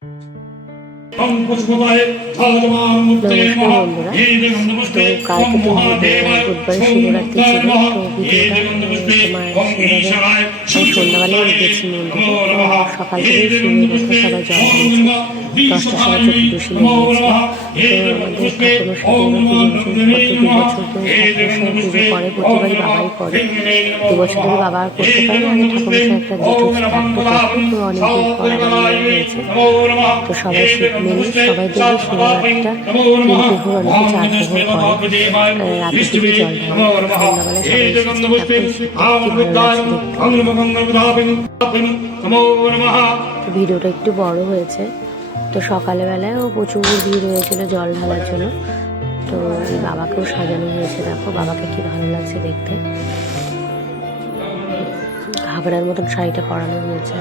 নমস্কার বন্ধুরা, তো কালকে তো বুধবার শিবরাত্রি ছিল। তো ভিডিওটা তোমার সন্ধ্যাবেলায় গেছি মন্দিরে। সকাল থেকেই শুরু হতো, সবাই জল দিয়েছে, 10টার সময় চতুর্দশী লেগেছে। তো আমাদের ঠাকুরমশাই পুজো করতো 2 বছর ধরে, ঠাকুরমশাই পুজো করে, প্রতিবারই বাবাই করে। 2 বছর ধরে বাবা আর করতে পারে না, ঠাকুরমশাই একটা জেঠু থাকতো, তো অনেকদিন করা হয়েছে। তো সবাই মেনে সবাই দেখবে শিবরাত্রিটা 3 প্রহর, অনেকে 4 প্রহর করে, রাতে থেকে জল ঢালে। সন্ধ্যাবেলা সবাই তো ভিডিওটা একটু বড় হয়েছে। তো সকালবেলায়ও প্রচুর ভিড় হয়েছিল জল ঢালার জন্য। তো এই বাবাকেও সাজানো হয়েছে, দেখো বাবাকে কি ভালো লাগছে দেখতে। ঘাগরার মতন শাড়িটা পরানো হয়েছে।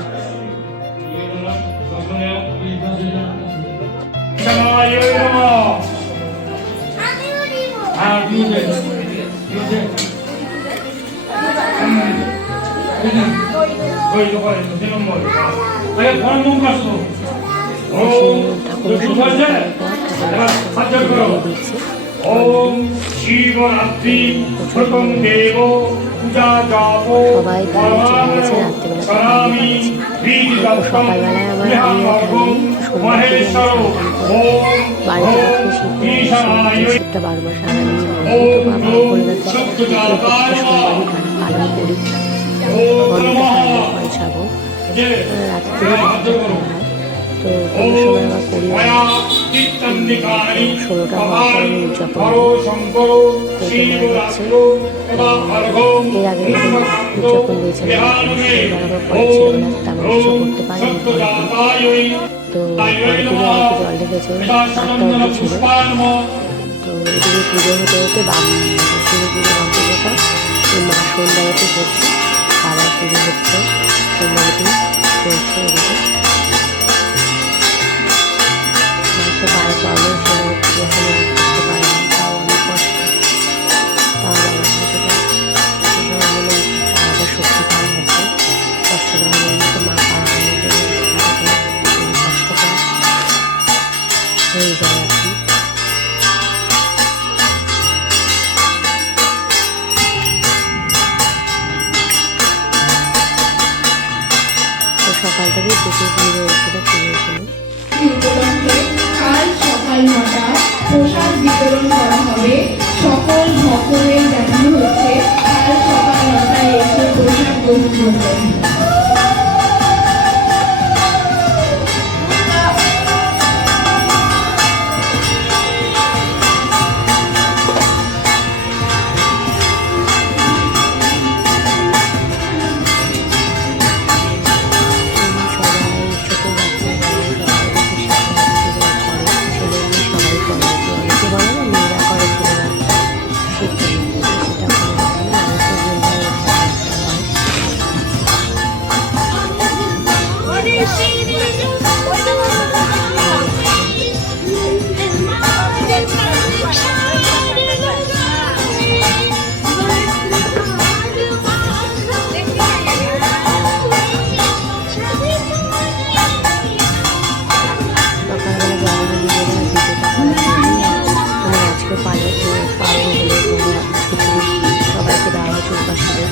শিবরাত্রি প্রথম দেব পূজা যাব সবাই গেছে রাত্রিবেলা। সকালবেলায় আমার বাড়িতে 12 মাস আগে বাবা বলে গেছে সোমবারই পালন করি, পরে যাবো রাত্রি থেকে হয়। তো কোনো সময় আবার করি 16টা হওয়ার পরে আমি উদযাপন এর আগে উদযাপন দিয়েছিলাম, আবার পরে ছিল না, তেমন কিছু করতে পারিনি। তো পরের দিনে আমাকে জল ঢেকেছে, 8টা অবধি ছিল। তো এদিকে পুজো হতে হতে শিব পুজো অন্তর্গত মা সন্ধ্যাবতী হচ্ছে, বাবার পুজো হচ্ছে, সন্ধ্যাবতী চলছে। এদিকে তো পায়ে চলে পুজো হলে করতে পারে না, তাও অনেক কষ্ট। তাও বাবার পুজোটা আলাদা শক্তি পাওয়া হচ্ছে, কষ্ট করে তো মা পাওয়া কষ্ট করে হয়ে যায় আর কি। তো সকাল থেকেই প্রচুর ভিড় হয়েছিল পুজোর জন্য। কাল সকাল 9টা প্রসাদ বিতরণ করা হবে। সকল ভক্তদের জানানো হচ্ছে কাল সকাল 9টায় এসে প্রসাদ গ্রহণ করবেন। সবাইকে দেওয়া হচ্ছে উপাসীদের।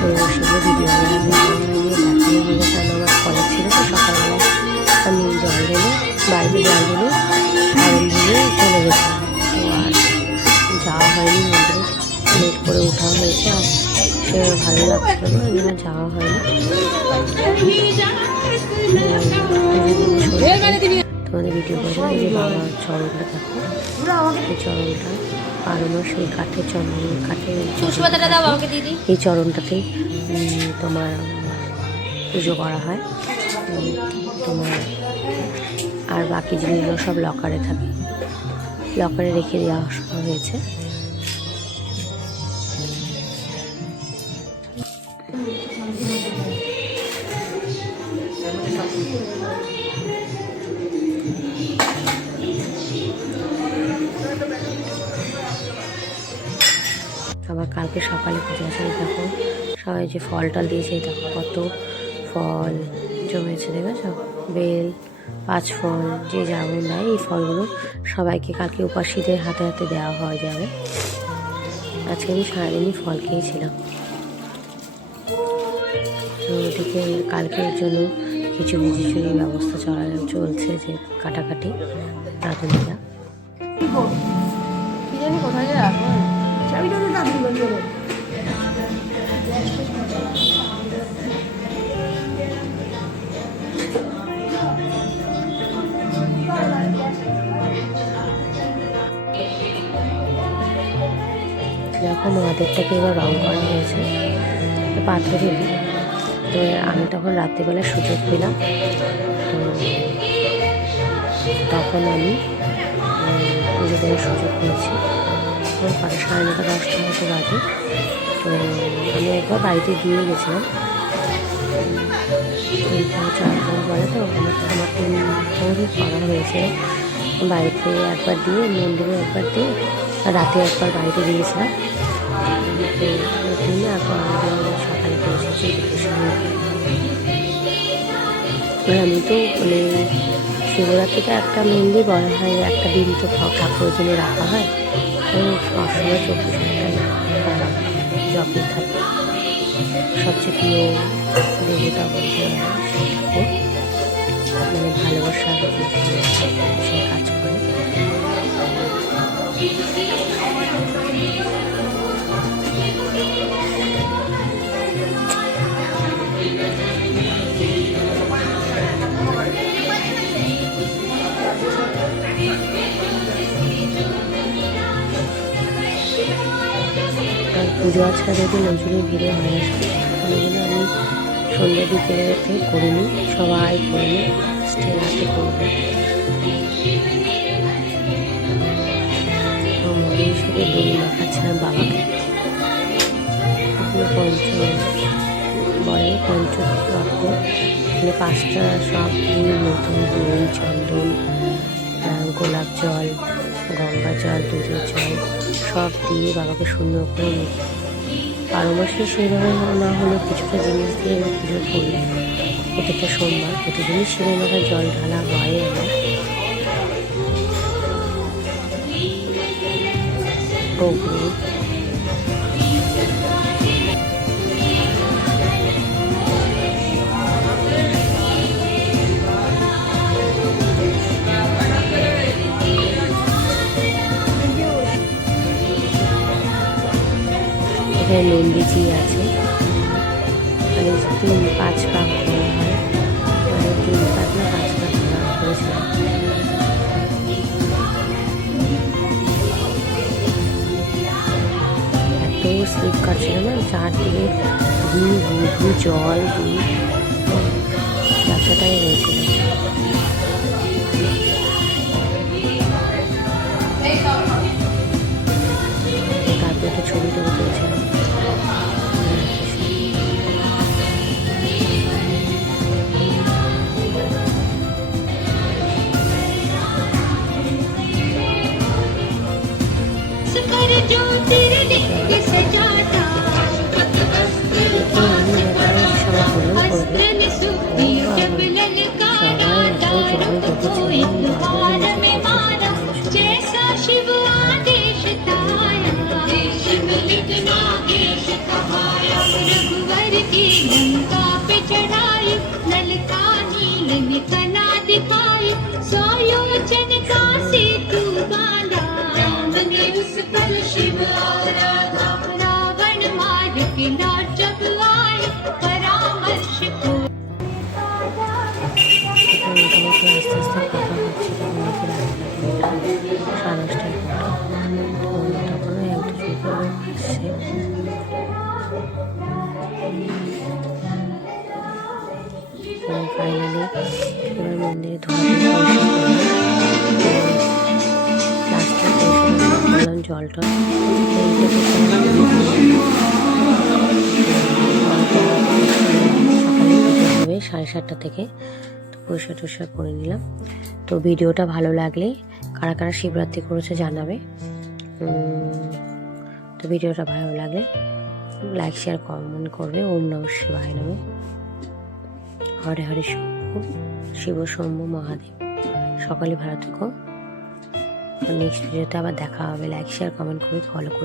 তো সেগুলো ভিডিও দেখানো আমার কলেজ ছিল। তো সকালবেলা আমি জল ঢেলে বাড়িতে জল ঢেলে আগুন দিয়ে চলে গেছিলাম। তো আর যাওয়া হয়নি মন্দিরে, লেট করে ওঠা হয়েছে, আর সে ভালো লাগছিল না, এই জন্য যাওয়া হয়নি। তোমাদের ভিডিও করে এই যে বাবার চরণটা দেখো, এই চরণটা পারনো সেই কাঠের এই চরণটাতেই তোমার পুজো করা হয়। তোমার আর বাকি জিনিসগুলো সব লকারে থাকে, লকারে রেখে দেওয়া হয়েছে। আবার কালকে সকালে পুজো আছে, দেখো সবাই যে ফল টল দিয়েছে, দেখো কত ফল জমেছে, দেখেছো বেল পাঁচ ফল যে যেমন দেয়, এই ফলগুলো সবাইকে কালকে উপাসীদের হাতে হাতে দেওয়া হয়ে যাবে। আজকে আমি সারাদিনই ফল খেয়েছিলাম। তো ওদিকে কালকের জন্য খিচুড়ির ব্যবস্থা চলছে, যে কাটাকাটি রাঁধুনিরা। দেখো মহাদেবটাকে এবার রং করা হয়েছে পাথরে। তো আমি তখন রাত্রিবেলা সুযোগ পেলাম, তো তখন আমি পুজো দেওয়ার সুযোগ পেয়েছি। তখন 9:30 10টা মতো বাজে। তো আমি একবার বাড়িতে দিয়ে গেছিলাম, 3-4 বলে, তো আমার 3 করা হয়েছিল। বাড়িতে একবার দিয়ে, মন্দিরে একবার দিয়ে, রাতে একবার বাড়িতে দিয়েছিলাম। তো সকালে পৌঁছেছি আমি তো মানে শিবরাত্রিটা একটা মেনলি বলা হয়, একটা দিন তো ঠাকুরের জন্য রাখা হয়। সবসময় 24 ঘন্টায় তারা জপে থাকে। সবচেয়ে প্রিয় দেবতা বলতে ঠাকুর, মানে ভালোবাসার সে কাজ করে। পুজো আজকে যদি লোকজনের ভিড়ে হয়ে আসে, ওইগুলো আমি সন্ধ্যা বিকেলেতে করিনি, সবাই করিনি, স্টেল হাতে করবে। মন্দিরের সাথে দই মাখাচ্ছিলাম বাবাকে। পঞ্চরত্ন, মানে 5টা সব দিয়ে নতুন দই, চন্দন, গোলাপ জল, গঙ্গা জল, দুধের জল সব দিয়ে বাবাকে সুন্দর করে, 12 মাসে সেভাবে না হলে কিছুটা জিনিস দিয়ে আমি পুজো করি। প্রত্যেকটা সোমবার প্রতিদিনই শিবের মাথায় জল ঢালা হয় আমার। এখানে নন্দীজি আছে, মানে 3-5 পাক করা হয়, মানে 3 পাক না 5 পাক করা করেছিলাম। এত স্লিপ কাটছিল না, চারদিকে ঘি জল ব্যবসাটাই হয়েছিল। তারপরে একটা ছবি তুলছিলাম। ফাইনালি এবার মন্দিরে ধোয়া জলটা সকালে 7:30 থেকে, তো পরিষ্কার টরিষ্কার করে নিলাম। তো ভিডিওটা ভালো লাগলে কারা কারা শিবরাত্রি করেছে জানাবে। তো ভিডিওটা ভালো লাগলে লাইক শেয়ার কমেন্ট করবে। ওম নমঃ শিবায় নামে। হরে হরে শঙ্কর। শিব শম্ভু মহাদেব। সকলে ভালো থেকো। নেক্সট ভিডিওতে আবার দেখা হবে। লাইক শেয়ার কমেন্ট করে ফলো করো।